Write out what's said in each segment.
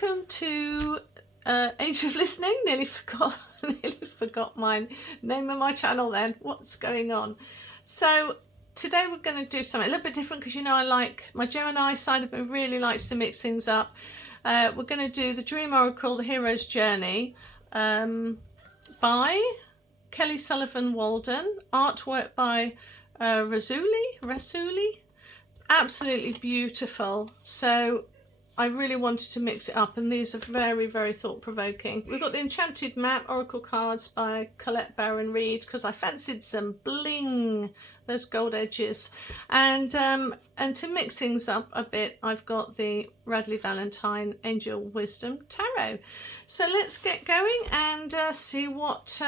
welcome to Age of Listening. Nearly forgot my name of my channel then. What's going on? So today we're going to do something a little bit different because, you know, I like my Gemini side of me really likes to mix things up. We're going to do the Dream Oracle, The Hero's Journey, by Kelly Sullivan Walden, artwork by Rasuli. Absolutely beautiful. So I really wanted to mix it up, and these are very, very thought-provoking. We've got the Enchanted map, Oracle cards by Colette, Baron-Reid, because I fancied some bling, those gold edges. And to mix things up a bit, I've got the Radley Valentine Angel Wisdom Tarot. So let's get going and see what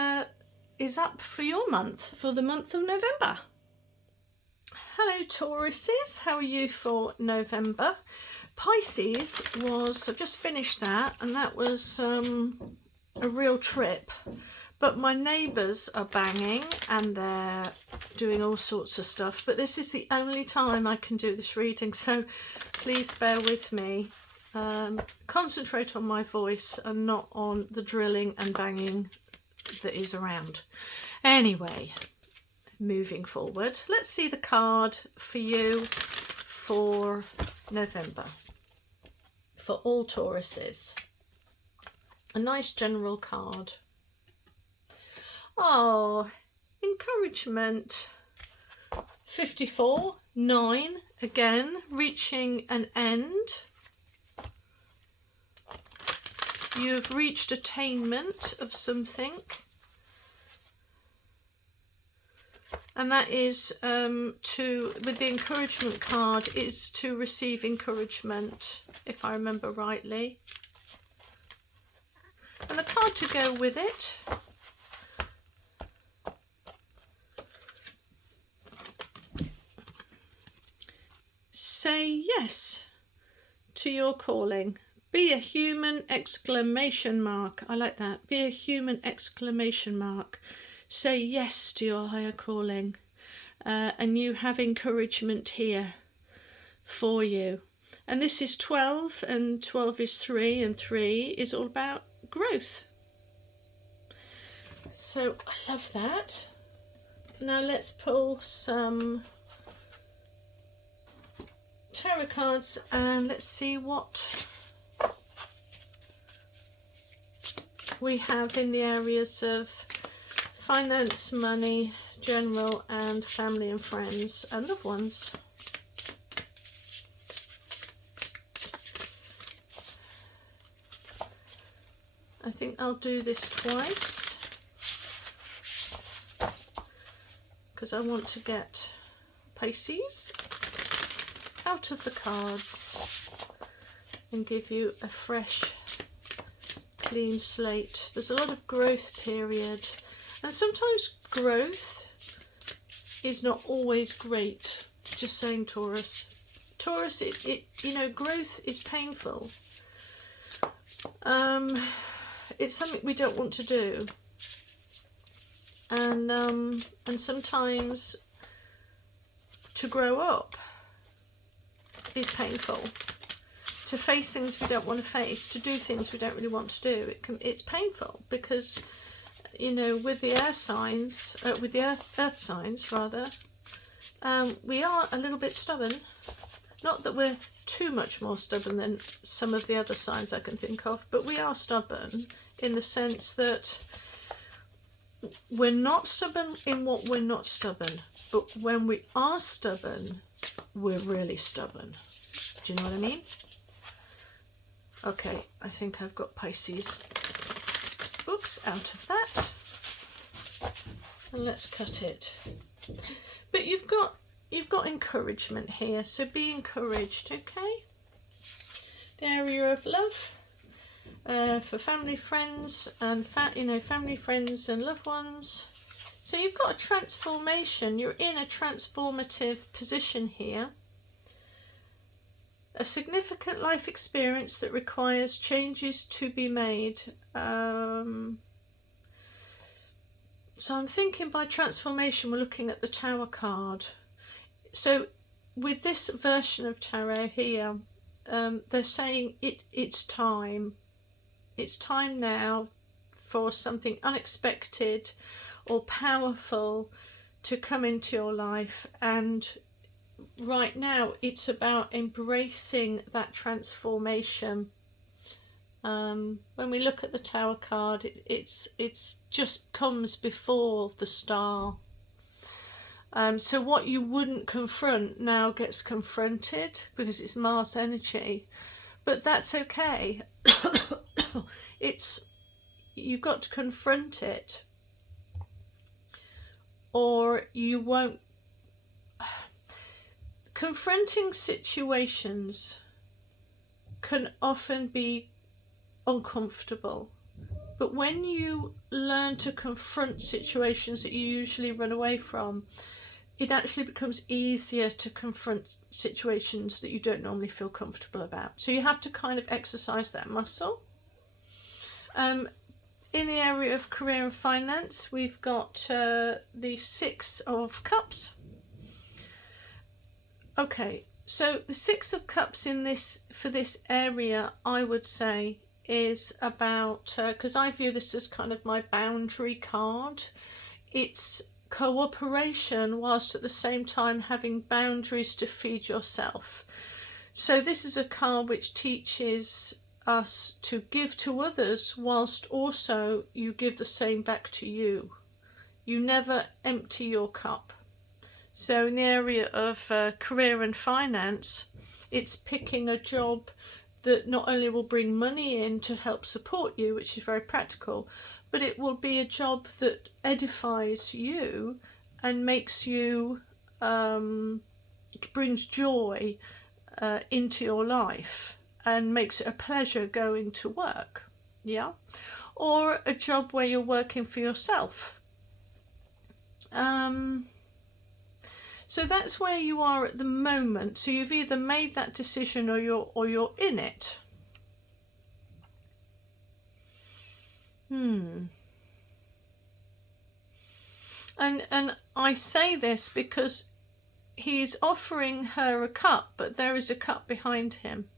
is up for your month, for the month of November. Hello Tauruses, how are you for November? Pisces was, I've just finished that, and that was a real trip. But my neighbours are banging and they're doing all sorts of stuff. But this is the only time I can do this reading, so please bear with me. Concentrate on my voice and not on the drilling and banging that is around. Anyway, moving forward, let's see the card for you for November, for all Tauruses. A nice general card. Oh, encouragement. 54, 9, again, reaching an end. You've reached attainment of something. And that is with the encouragement card, is to receive encouragement, if I remember rightly. And the card to go with it, say yes to your calling. Be a human exclamation mark. I like that. Be a human exclamation mark. Say yes to your higher calling, and you have encouragement here for you. And this is 12, and 12 is 3, and 3 is all about growth. So I love that. Now let's pull some tarot cards and let's see what we have in the areas of finance, money, general, and family and friends and loved ones. I think I'll do this twice because I want to get Pisces out of the cards and give you a fresh, clean slate. There's a lot of growth period. And sometimes growth is not always great. Just saying, Taurus. Taurus, you know, growth is painful. It's something we don't want to do. And sometimes to grow up is painful. To face things we don't want to face, to do things we don't really want to do, it's painful because, you know, with the air signs, with the earth signs rather, we are a little bit stubborn. Not that we're too much more stubborn than some of the other signs I can think of, but we are stubborn in the sense that we're not stubborn in what we're not stubborn, but when we are stubborn, we're really stubborn. Do you know what I mean? Okay, I think I've got Pisces books out of that, and let's cut it. But you've got encouragement here, so be encouraged. Okay, the area of love, for family, friends, and family, friends, and loved ones. So you've got a transformation. You're in a transformative position here. A significant life experience that requires changes to be made. So I'm thinking by transformation we're looking at the Tower card. So with this version of tarot here, they're saying it's time. It's time now for something unexpected or powerful to come into your life, and right now it's about embracing that transformation. When we look at the Tower card, it's just comes before the Star. So what you wouldn't confront now gets confronted because it's Mars energy, but that's okay. You've got to confront it, or you won't. Confronting situations can often be uncomfortable, but when you learn to confront situations that you usually run away from, it actually becomes easier to confront situations that you don't normally feel comfortable about. So you have to kind of exercise that muscle. In the area of career and finance, we've got the Six of Cups. Okay, so the Six of Cups in this, for this area, I would say is about, because I view this as kind of my boundary card. It's cooperation whilst at the same time having boundaries to feed yourself. So this is a card which teaches us to give to others whilst also you give the same back to you. You never empty your cup. So in the area of career and finance, it's picking a job that not only will bring money in to help support you, which is very practical, but it will be a job that edifies you and makes you, brings joy into your life and makes it a pleasure going to work, yeah? Or a job where you're working for yourself. So that's where you are at the moment. So you've either made that decision or you're in it. And I say this because he's offering her a cup, but there is a cup behind him,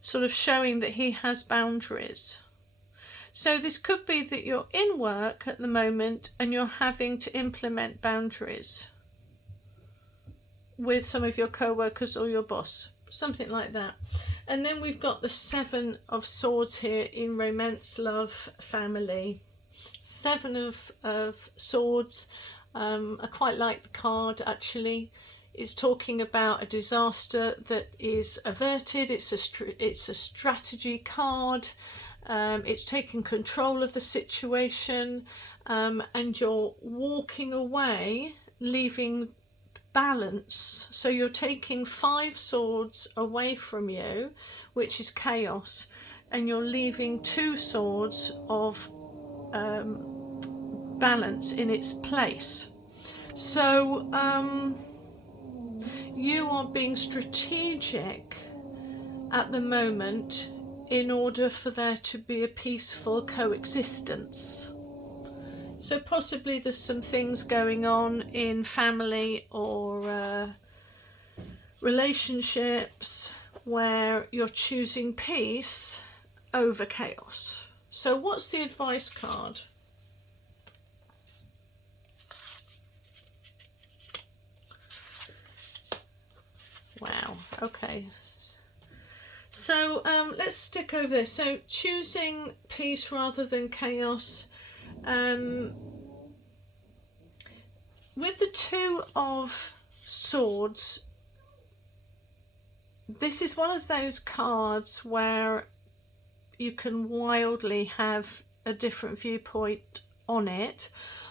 sort of showing that he has boundaries. So this could be that you're in work at the moment and you're having to implement boundaries with some of your co-workers or your boss, something like that. And then we've got the Seven of Swords here in romance, love, family. Seven of Swords. I quite like the card, actually. It's talking about a disaster that is averted. It's a strategy card. It's taking control of the situation, and you're walking away, leaving balance. So you're taking 5 swords away from you, which is chaos, and you're leaving 2 swords of balance in its place. So you are being strategic at the moment in order for there to be a peaceful coexistence. So possibly there's some things going on in family or relationships where you're choosing peace over chaos. So what's the advice card? Wow, okay. So let's stick over this. So choosing peace rather than chaos. With the 2 of Swords, this is one of those cards where you can wildly have a different viewpoint on it.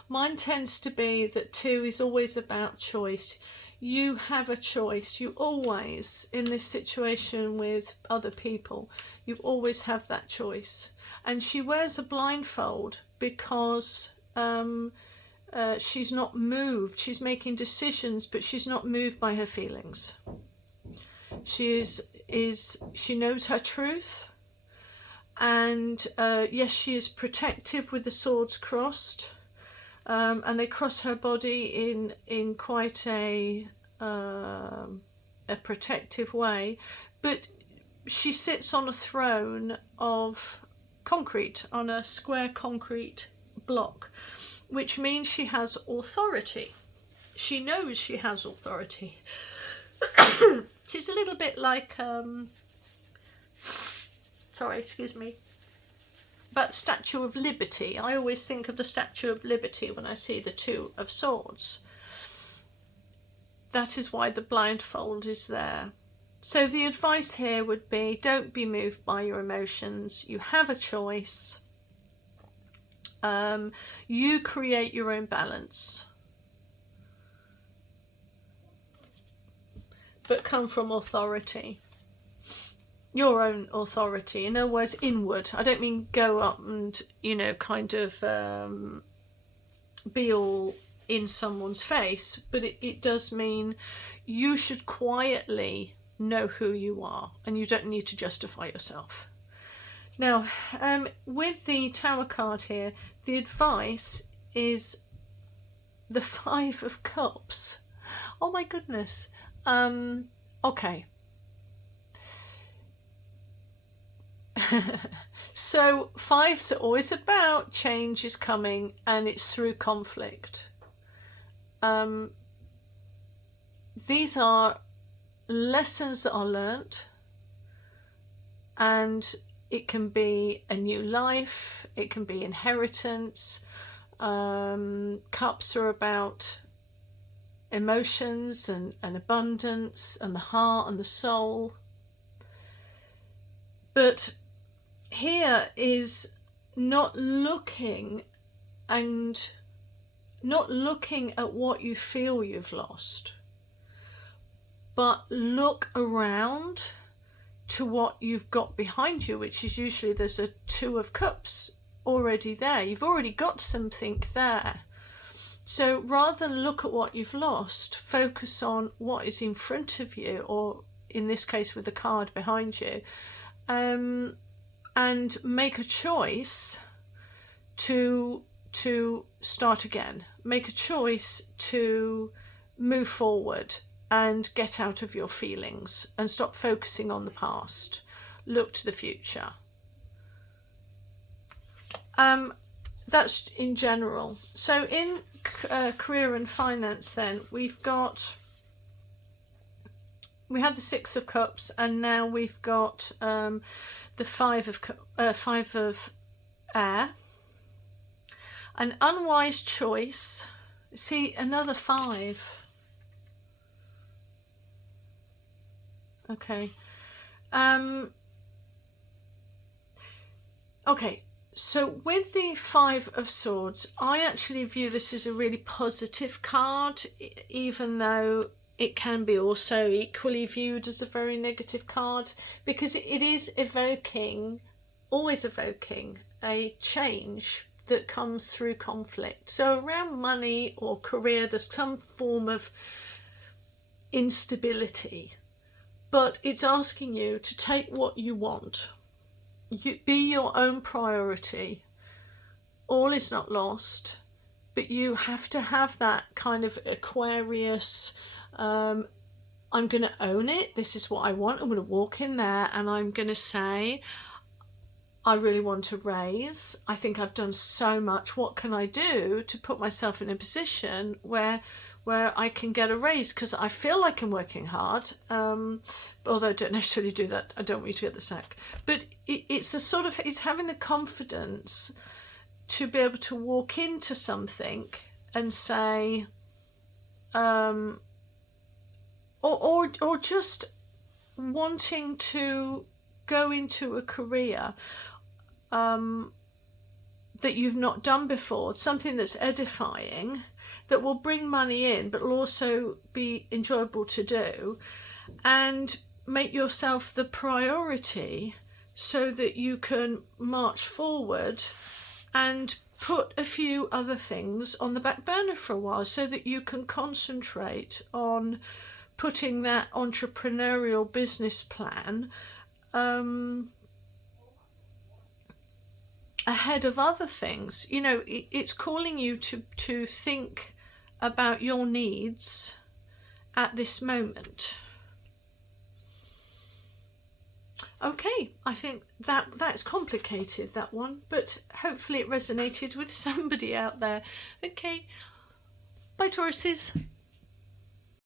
Mine tends to be that 2 is always about choice. You have a choice. You always, in this situation with other people, you always have that choice. And she wears a blindfold because she's not moved. She's making decisions, but she's not moved by her feelings. She knows her truth, and yes, she is protective with the swords crossed, and they cross her body in quite a protective way, but she sits on a throne of concrete, on a square concrete block, which means she has authority. She knows she has authority. She's a little bit like, sorry, excuse me, but Statue of Liberty. I always think of the Statue of Liberty when I see the Two of Swords. That is why the blindfold is there. So the advice here would be, don't be moved by your emotions. You have a choice. You create your own balance. But come from authority. Your own authority. In other words, inward. I don't mean go up and, you know, kind of be all in someone's face, but it does mean you should quietly know who you are, and you don't need to justify yourself. Now, with the Tower card here, the advice is the Five of Cups. Oh my goodness. Okay. So fives are always about change is coming, and it's through conflict. These are lessons that are learnt, and it can be a new life, it can be inheritance. Cups are about emotions and abundance and the heart and the soul. But here is not looking at what you feel you've lost, but look around to what you've got behind you, which is usually there's a Two of Cups already there. You've already got something there. So rather than look at what you've lost, focus on what is in front of you, or in this case with the card behind you, and make a choice to start again. Make a choice to move forward and get out of your feelings and stop focusing on the past. Look to the future. That's in general. So in career and finance then, we had the Six of Cups, and now we've got the Five of Air. An unwise choice. See, another five. Okay. Okay. So with the Five of Swords, I actually view this as a really positive card, even though it can be also equally viewed as a very negative card, because it is evoking, always evoking, a change that comes through conflict. So around money or career, there's some form of instability, but it's asking you to take what you want. Be your own priority. All is not lost, but you have to have that kind of Aquarius, I'm going to own it. This is what I want. I'm going to walk in there and I'm going to say, I really want to raise. I think I've done so much. What can I do to put myself in a position where I can get a raise? Because I feel like I'm working hard. Although I don't necessarily do that. I don't want you to get the sack. But it's a sort of, it's having the confidence to be able to walk into something and say, or just wanting to go into a career that you've not done before, something that's edifying, that will bring money in, but will also be enjoyable to do, and make yourself the priority so that you can march forward and put a few other things on the back burner for a while so that you can concentrate on putting that entrepreneurial business plan ahead of other things. You know, it's calling you to think about your needs at this moment. Okay, I think that's complicated, that one, but hopefully it resonated with somebody out there. Okay, bye Tauruses.